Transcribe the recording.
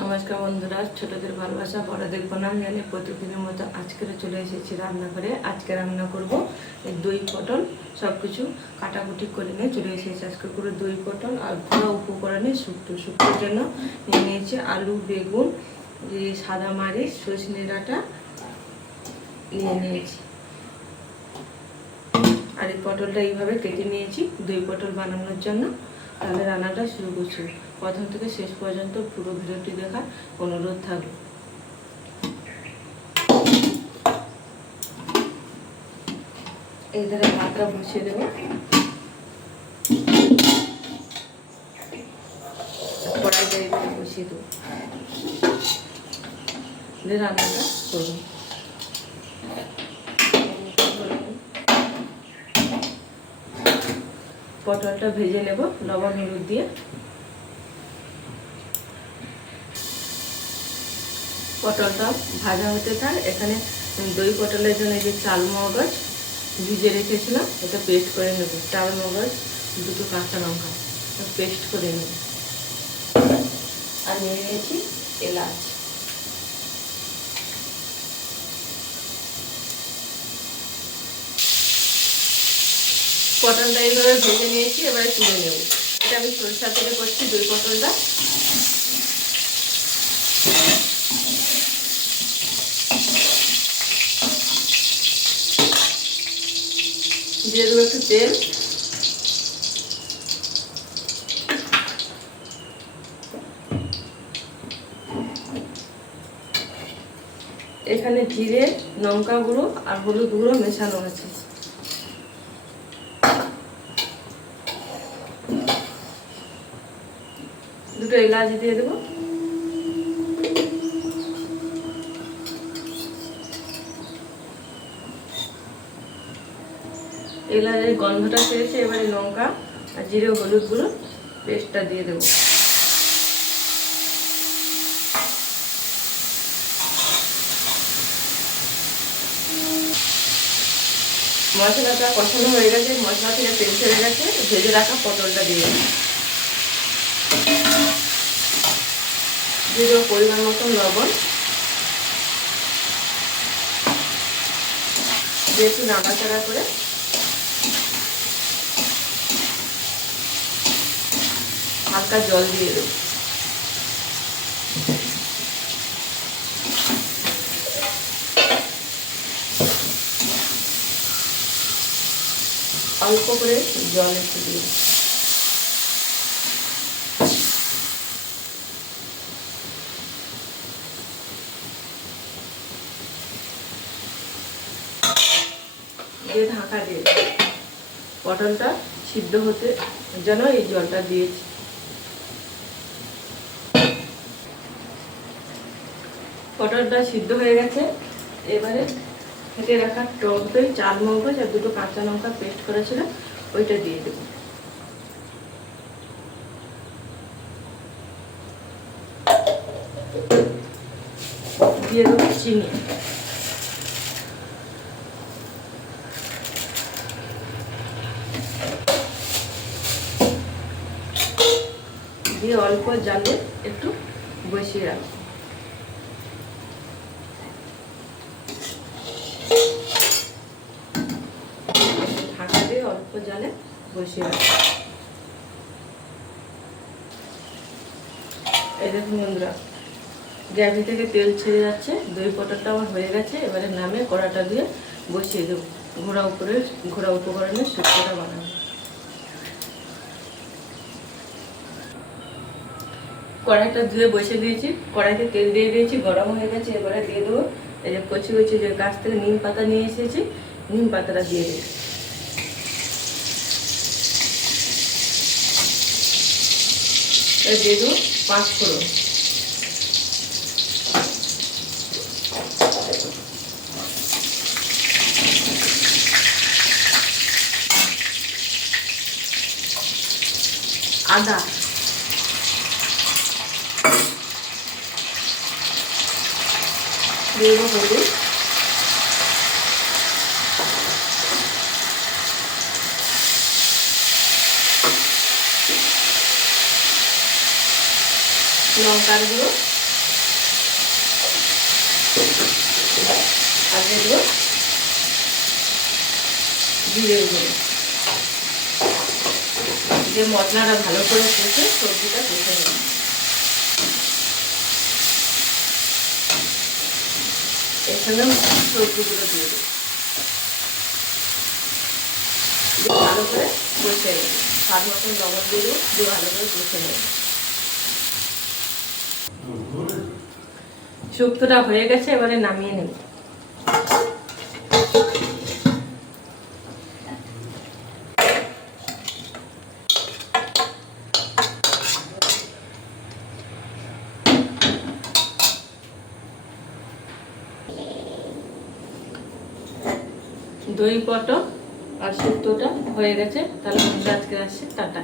নমস্কার বন্ধুরা, ছোটদের ভালোবাসা বড়দের প্রণাম জানিয়ে প্রতিদিনের মতো আজকে চলে এসেছি রান্নাঘরে। আজকে রান্না করব এই দই পটল, সব কিছু কাটাকুটি করে নিয়ে চলে এসেছি। আজকে করে দই পটল আর পুরো উপকরণে শুক্তোর জন্য নিয়ে নিয়েছি আলু, বেগুন, সাদা মারিচ, সজনে ডাঁটা নিয়ে নিয়েছি। আর এই পটলটা এইভাবে কেটে নিয়েছি দই পটল বানানোর জন্য। তাহলে রান্নাটা শুরু করছি। প্রথম থেকে শেষ পর্যন্ত পুরো ভিডিওটি দেখার অনুরোধ থাকবে। এই ধারে ভাতটা বসিয়ে দেবো, কড়াইটা এইভাবে বসিয়ে দেবো, রান্নাটা করবো। পটলটা ভেজে নেব লবণ হলুদ দিয়ে। পটলটা ভাজা হতে থাক। এখানে দই পটলের জন্য যে চাল মগজ ভিজে রেখেছিলাম, এটা পেস্ট করে নেব। চাল মগজ, দুটো কাঁচা লঙ্কা পেস্ট করে নেব। আর নিয়ে নিয়েছি এলাচ। পটলটা এইভাবে ভেজে নিয়েছি, এবারে তুলে নেব। এটা আমি সরিষা তেলে করছি দই পটলটা। দিয়ে দেবো একটু তেল, এখানে জিরে, লঙ্কা গুঁড়ো আর হলুদ গুঁড়ো মেশানো আছে। দুটো এলাচ দিয়ে দেবো। এলাচের গন্ধটা ছেড়েছে, এবারে লঙ্কা আর জিরে হলুদ গুঁড়ো পেস্টটা দিয়ে দেবো। মশলাটা কষানো হয়ে গেছে, মশলা থেকে তেল ছেড়ে গেছে। ভেজে রাখা পটলটা দিয়ে দেবো পরিমাণ মতন লবণ দিয়ে একটু নাড়াচাড়া করে হালকা জল দিয়ে দেবো। অল্প করে জল একটু দিয়ে ঢাকা দিয়ে পটলটা সিদ্ধ হতে যেন এই জলটা দিয়েছি। পটলটা সিদ্ধ হয়ে গেছে। এবারে কেটে রাখা টক দই, চাল মগজ আর দুটো কাঁচা লঙ্কা পেস্ট করেছিল, ওইটা দিয়ে দেব। দিয়ে দেবো চিনি। দিয়ে অল্প জালে একটু বসিয়ে রাখবো। ঢাকা দিয়ে অল্প জালে বসিয়ে রাখবো। এই দেখুন বন্ধুরা, গ্যাভি থেকে তেল ছেড়ে যাচ্ছে, দই পটলটা আমার হয়ে গেছে। এবারে নামে কড়াটা দিয়ে বসিয়ে দেবো। ঘোড়া উপকরণের শুক্তোটা বানাবো। কড়াইটা ধুয়ে বসে দিয়েছি, কড়াইতে তেল দিয়ে দিয়েছি, গরম হয়ে গেছে। এবারে দিয়ে দেবো এই যে কচি কচি যে গাছ থেকে নিম পাতা নিয়ে এসেছি, নিম পাতাটা দিয়ে দেবো। দিয়ে দেবো 5 ফোড়ন, আদা, দিয়ে দেবো হলুদ, লঙ্কার গুঁড়ো, আর দেবো জিরে গুঁড়ো। যে মশলাটা ভালো করে কষে সবজিটা কষে নেব। এখানে সবজিগুলো দিয়ে দেবো, ভালো করে কষে নেব। স্বাদ মতন লবণ দিয়ে দেবো, দিয়ে ভালো করে কষে নেব। শুক্তোটা হয়ে গেছে, এবারে নামিয়ে নেব। দই পটল আর শুক্তোটা হয়ে গেছে। তাহলে আজকে আসছে, টাটা।